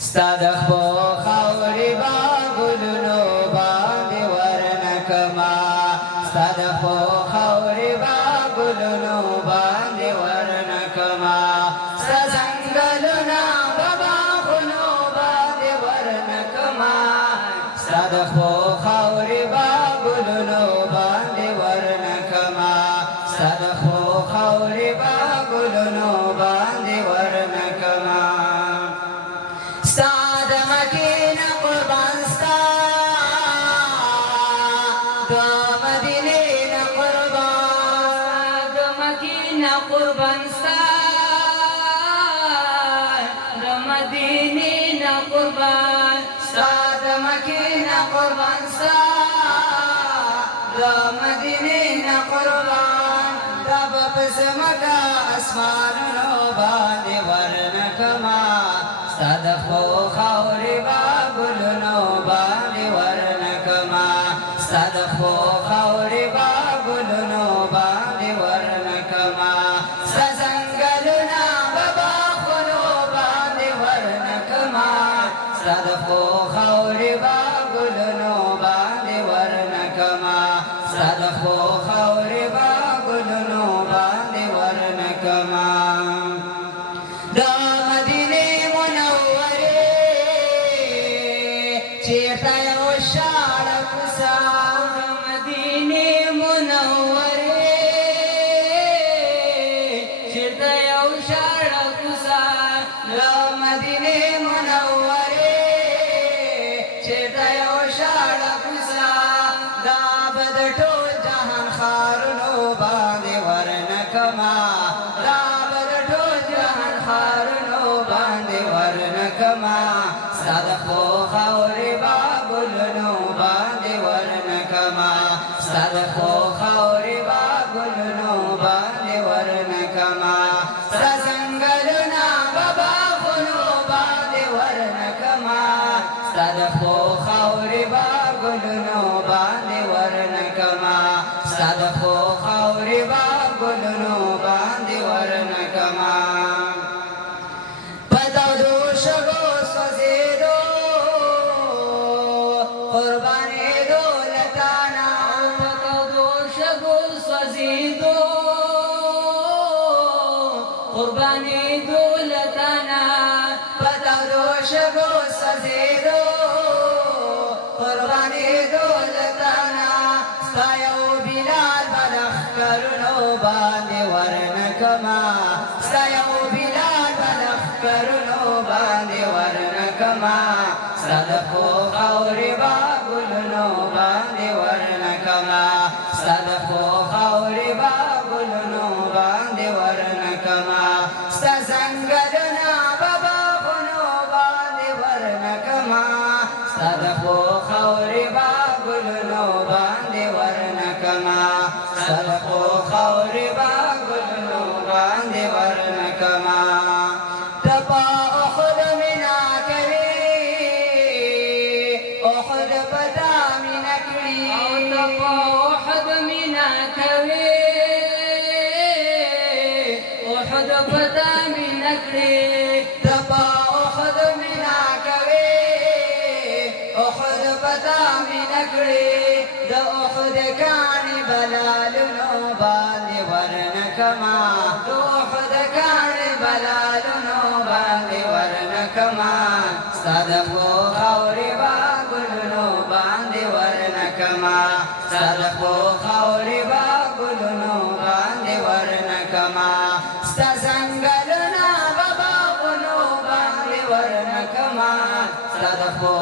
ستادخو خاوري باغلونو باندې ورنکما ستادخو خاوري باغلونو باندې ورنکما سزنګلنا باغونو باندې ورنکما ستادخو خاوري باغلونو باندې ورنکما ستادخو خاوري باغلونو باندې ورنکما قربان ستا د مدینې نه قربان ستا د مکې نه قربان ستا د مدینې نه قربان دا به په زمکه اسمانونو باندې ورنکما ستا د ښو خاورې به ګلونو باندې ورنکما ستا د ښو خاورې به ګلونو باندې ورنکما سزنګلونه به باغونو باندې ورنکما ستا د ښو خاورې به ګلونو باندې ورنکما ستا د ښو خاورې به ګلونو باندې ورنکما د مدینې منورې چېرته یو شاړه کوڅه د مدینې منورې چېرته یو شاړه کوڅه د مدینې منورې چېرته یو شاړه کوڅه دا به د ټول جهان ښارونو باندې ورنکما دا به د ټول جهان ښارونو باندې ورنکما ستا د ښو خاورې به ګلونو باندې ورنکما ستا د ښو خاورې به ګلونو باندې ورنکما ستا ځنګلونه به باغونو باندې ورنکما ستا د ښو خاورې به ګلونو باندې ورنکما ستا د ښو خاورې به ګلونو باندې ورنکما په تودو شګو سوځېدو قربانېدو له تانه په تودو شګو سوځېدو قربانېدو له تانه په تودو شګو سوځېدو قربانېدو له تانه ستا یو بلال به لښکرونو باندې ورنکما ستا یو بلال به لښکرونو باندې ورنکما ستا د ښو خاورې به ګلونو باندې ورنکما ستا د ښو خاورې به ګلونو باندې ورنکما ستا ځنګلونه به باغونو باندې ورنکما ستا د ښو خاورې به ګلونو باندې ورنکما ستا د ښو خاورې به ګلونو باندې ورنکما ته په احد مینه کوې احد په تا مینه کړي ته په احد مینه کوې احد په تا مینه کړي ته په احد مینه کوې احد په تا مینه کړي د احد کاڼي بلالونو باندې ورنکما د احد کاڼي بلالونو باندې ورنکما ستا د ښو خاورې به ګلونو باندې ورنکما ستا د ښو خاورې به ګلونو باندې ورنکما ستا ځنګلونه به باغونو باندې ورنکما ستا د ښو